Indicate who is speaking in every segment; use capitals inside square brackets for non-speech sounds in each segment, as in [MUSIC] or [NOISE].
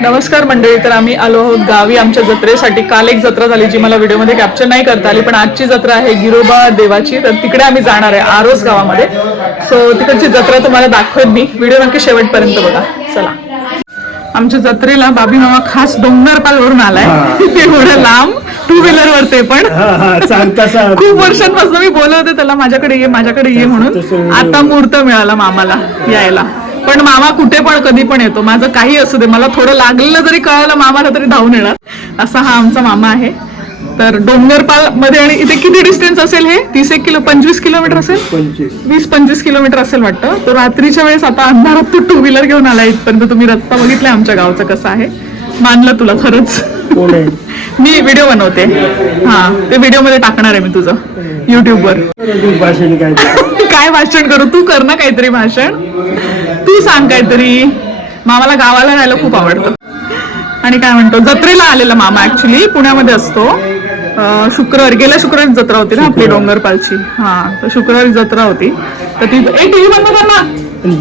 Speaker 1: नमस्कार मंडळी तर आम्ही आलो आहोत गावी. आमच्या जत्रेसाठी काल एक जत्रा झाली जी मला व्हिडिओमध्ये कॅप्चर नाही करता आली पण आजची जत्रा आहे गिरोबा देवाची. तर तिकडे आम्ही जाणार आहे आरोस गावामध्ये. सो तिकडची जत्रा तुम्हाला दाखवेन मी. व्हिडिओ नक्की शेवटपर्यंत बघा. चला. आमच्या जत्रेला बाबी मामा खास डोंगरपालवरून आलाय. एवढं लांब टू व्हीलर वर ते पण. खूप वर्षांपासून मी बोलत होते त्याला माझ्याकडे ये माझ्याकडे ये म्हणून. आता मुहूर्त मिळाला मामाला यायला. पण मामा कुठे पण कधी पण येतो. माझं काही असू दे. मला थोडं लागलेलं जरी कळालं मामाला तरी धावून येणार. असा हा आमचा मामा आहे. तर डोंगरपाल मध्ये आणि इथे किती डिस्टन्स असेल हे? तीस एक किलो पंचवीस किलोमीटर असेल? वीस पंचवीस किलोमीटर असेल वाटतं. तर रात्रीच्या वेळेस आता अंधारात तू टू व्हीलर घेऊन आला इथपर्यंत. तुम्ही रस्ता बघितलाय आमच्या गावचा कसा आहे? मानलं तुला खरंच? [LAUGHS] मी व्हिडिओ बनवते. हा ते व्हिडिओमध्ये टाकणार आहे मी तुझं. युट्यूबवर? [LAUGHS]
Speaker 2: काय
Speaker 1: भाषण करू? तू कर ना काहीतरी भाषण. तू सांग काहीतरी. मामाला गावाला राहायला खूप आवडतं. आणि काय म्हणतो जत्रेला आलेला मामा ऍक्च्युली पुण्यामध्ये असतो. शुक्रवारी गेल्या शुक्रवारी जत्रा होती ना आपली डोंगरपालची. हा तर शुक्रवारी जत्रा होती. तर ती ए टीव्ही बंद कर ना.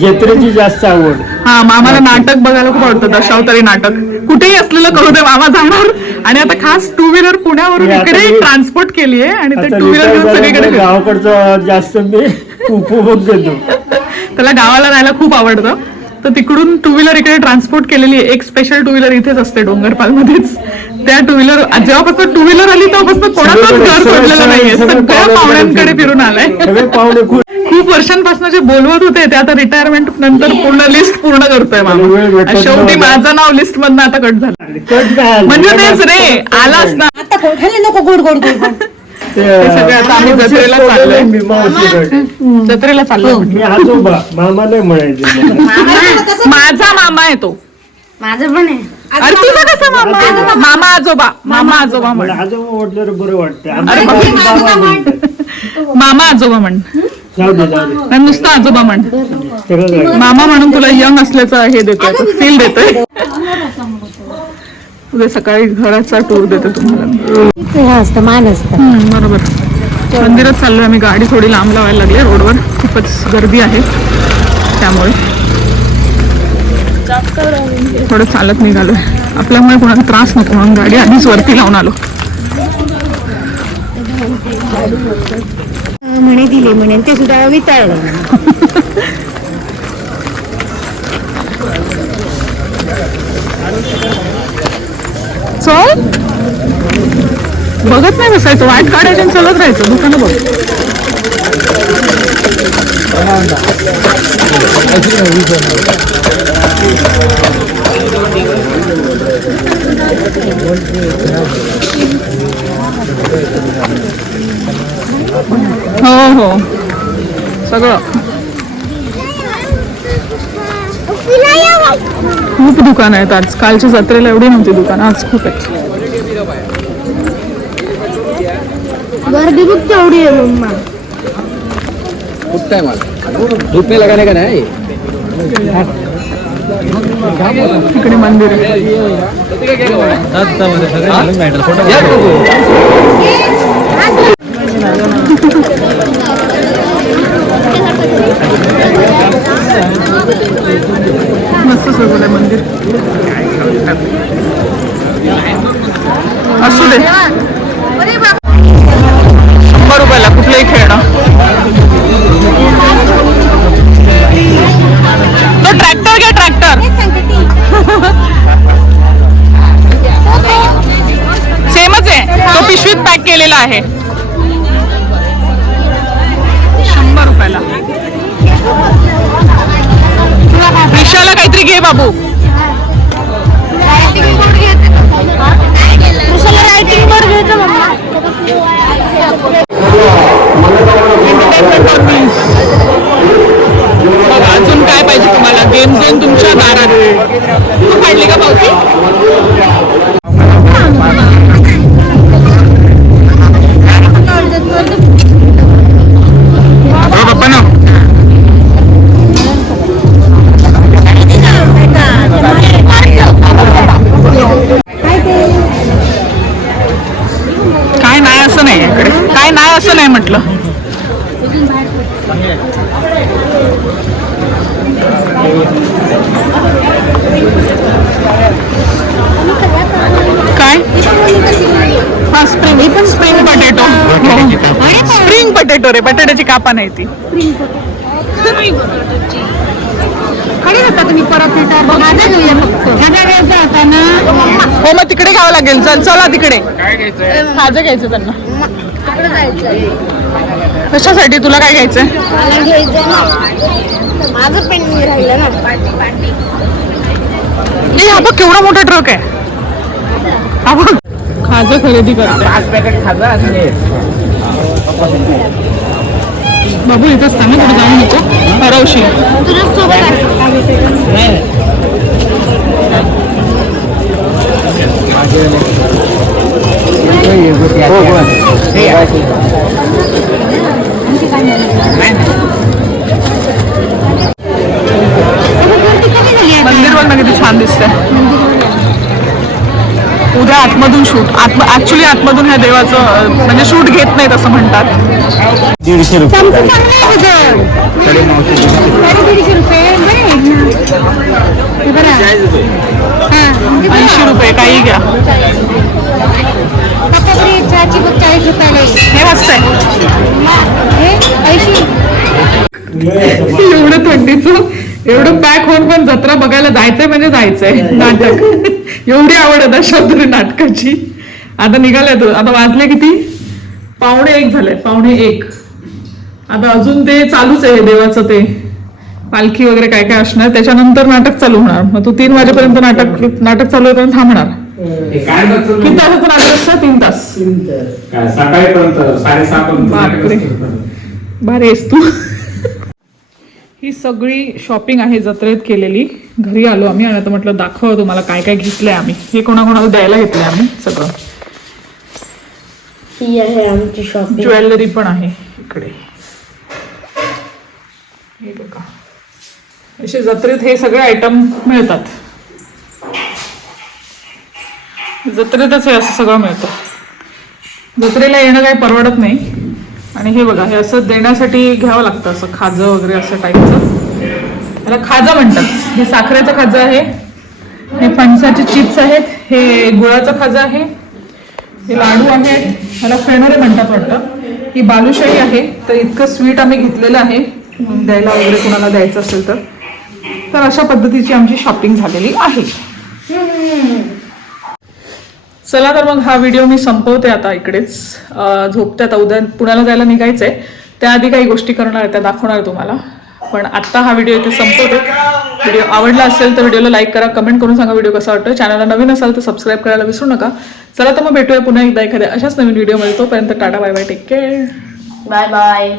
Speaker 2: जत्रेची जास्त आवड.
Speaker 1: हा मामाला नाटक बघायला खूप आवडतं दशावतारी नाटक. कुठेही असलेलं करू दे मामा जाणार आणि आता खास टू व्हीलर पुण्यावरून इकडे ट्रान्सपोर्ट केली आहे आणि ते टू व्हीलर घेऊन सगळीकडे.
Speaker 2: गावाकडचं जास्त मी उपभोग घेतो.
Speaker 1: त्याला गावाला राहायला खूप आवडतं. तर तिकडून टू व्हीलर इकडे ट्रान्सपोर्ट केलेली आहे. एक स्पेशल टू व्हीलर इथेच असते डोंगरपाल मध्येच त्या टू व्हीलर जेव्हापासून टू व्हीलर आली तेव्हापासून कोणाचंच घर सोडलेलं नाहीये.
Speaker 2: सगळे
Speaker 1: सगळ्या
Speaker 2: पाहुण्यांकडे.
Speaker 1: फिरून आलाय. [LAUGHS]
Speaker 2: खूप
Speaker 1: वर्षांपासून जे बोलवत होते ते आता रिटायरमेंट नंतर पूर्ण लिस्ट पूर्ण करतोय मामा. आणि शेवटी. माझं नाव लिस्ट मधनं आता कट झालं.
Speaker 2: आलं?
Speaker 1: म्हणजे तेच रे आलाच ना
Speaker 3: आता नको गोड गोड गोड गोड.
Speaker 2: ते,
Speaker 1: हे सगळे आता आम्ही जत्रेला
Speaker 2: सोडलं
Speaker 1: चाललोय.
Speaker 2: मी मावशीकडे.
Speaker 1: जत्रेला चाललोय.
Speaker 2: मी आजोबा मामा नाही म्हणायचे. मला.
Speaker 1: माझा मामा आहे तो.
Speaker 3: माझं पण आहे.
Speaker 1: अरे तुझा कसा मामा? मामा आजोबा. मामा आजोबा म्हण.
Speaker 2: मला आजोबा म्हटल्यावर बरं वाटतं
Speaker 1: अरे
Speaker 2: आमच्या
Speaker 1: बापरे.
Speaker 2: गावी बाबा म्हणतात.
Speaker 1: मामा आजोबा म्हण.
Speaker 2: जाऊ दे जाऊ दे.
Speaker 1: आणि नुसतं आजोबा म्हण.
Speaker 2: सगळं.
Speaker 1: मामा म्हणून तुला यंग असल्याचं हे देतोय फील देतोय. [LAUGHS] उद्या सकाळी घराचा टूर देते तुम्हाला.
Speaker 3: हे असतं मान असतं.
Speaker 1: बरोबर. मंदिरात चाललोय आम्ही गाडी थोडी लांब लावायला लागली रोडवर. खूपच गर्दी आहे त्यामुळे. थोडं चालत निघालोय. आपल्यामुळे कोणाला त्रास नको म्हणून गाडी आधीच वरती लावून आलो.
Speaker 3: म्हणे दिले म्हणे ते सुद्धा वितळले [LAUGHS]
Speaker 1: चल. बघत नाही बसायचं वाट काढायचं आणि चलत राहायचं. दुकानं बघ. हो हो. सगळं. खूप दुकान आहेत आज. कालच्या जत्रेला एवढी नव्हती दुकान आज खूप आहेत.
Speaker 3: गर्दी बघ तेवढी आहे मम्मा
Speaker 4: माल. धूप में लगाने का नहीं?
Speaker 1: तिकडे मंदिर आहे मस्त सजवलंय मंदिर असू दे रुपयाला कुठलंही खेळणं. तो ट्रॅक्टर घ्या ट्रॅक्टर सेमच आहे. तो पिशवीत पॅक केलेला आहे. शंभर रुपयाला. रिक्षाला काहीतरी घे बाबू.
Speaker 3: रायटिंग बोर्ड घ्यायचं
Speaker 1: अजून काय पाहिजे तुम्हाला? गेम झोन तुमच्या दारात. तू काढली का पावती? काय नाही असं नाही. काय? हा स्प्रिंग ही पण स्प्रिंग बटाटो स्प्रिंग बटाटो रे बटाट्याची कापा नाही ती.
Speaker 3: खडे होता तुम्ही परत घेऊया ना
Speaker 1: हो मग तिकडे घ्यावं लागेल. चल चला तिकडे. खाजं घ्यायचं त्यांना. कशासाठी? तुला काय
Speaker 3: घ्यायचं ना माझं पेन राहिलं ना.
Speaker 1: हा बघ केवढा मोठा ट्रक आहे. हा बघ. खाजं खरेदी करते.
Speaker 4: पाच पॅकेट खाजा
Speaker 1: बाबू इथंच थांब कुठे जाऊन नको हरवशील.
Speaker 3: तुझ्या सोबत
Speaker 1: मंदिर बघ ना किती छान दिसतंय. उद्या आतमधून शूट आत्म ऍक्च्युली आतमधून ह्या देवाचं म्हणजे शूट घेत नाहीत असं म्हणतात.
Speaker 2: दीडशे रुपये.
Speaker 1: ऐंशी रुपये काही घ्या. हे मस्त आहे. एवढं थंडीचं एवढं पॅक होऊन पण जत्रा बघायला जायचंय म्हणजे जायचंय. [LAUGHS] नाटक. एवढी आवड आहे दशावतारी नाटकाची. आता निघालाय तो. आता वाजले किती? पावणे एक झाले. पावणे एक. आता अजून ते चालूच आहे देवाचं ते. पालखी वगैरे काय काय असणार? त्याच्यानंतर नाटक चालू होणार. मग तू तीन वाजेपर्यंत नाटक नाटक चालू होईपर्यंत थांबणार.
Speaker 2: काय
Speaker 1: किती तासाचं नाटक असतं? तीन तास.
Speaker 2: सकाळीपर्यंत? साडेसहा
Speaker 1: आहेस तू. ही सगळी शॉपिंग आहे जत्रेत केलेली. घरी आलो आम्ही आणि आता म्हटलं दाखव तुम्हाला काय काय घेतलंय आम्ही. हे कोणाकोणाला द्यायला घेतलंय आम्ही सगळं.
Speaker 3: ही आहे आमची शॉपिंग
Speaker 1: ज्वेलरी पण आहे इकडे. हे बघा. असे जत्रेत हे सगळे आयटम मिळतात. जत्रेतच हे असं सगळं मिळतं. जत्रेला येणं काही परवडत नाही. आणि हे बघा हे असं देण्यासाठी घ्यावं लागतं असं खाजं वगैरे असं टाईपचं त्याला खाजं म्हणतात. हे साखरेचं खाजं आहे हे फणसाचे चिप्स आहेत हे गुळाचं खाजं आहे हे लाडू आहेत ह्याला फेणोरे म्हणतात वाटतं. ही बालुशाही आहे तर इतकं स्वीट आम्ही घेतलेलं आहे. द्यायला वगैरे कुणाला द्यायचं असेल तर. तर अशा पद्धतीची आमची शॉपिंग झालेली आहे. चला तर मग हा व्हिडिओ मी संपवते आता इकडेच. झोपते आता उद्या पुण्याला जायला निघायचं आहे त्याआधी काही गोष्टी करणार आहे त्या दाखवणार आहे तुम्हाला. पण आत्ता हा व्हिडिओ इथे संपवते. व्हिडिओ आवडला असेल तर व्हिडिओला लाईक करा कमेंट करून सांगा व्हिडिओ कसा वाटतो चॅनलला नवीन असाल तर सबस्क्राईब करायला विसरू नका. चला तर मग भेटूया पुन्हा एकदा एखाद्या अशाच नवीन व्हिडिओमध्ये तोपर्यंत tata bye bye take care
Speaker 3: bye bye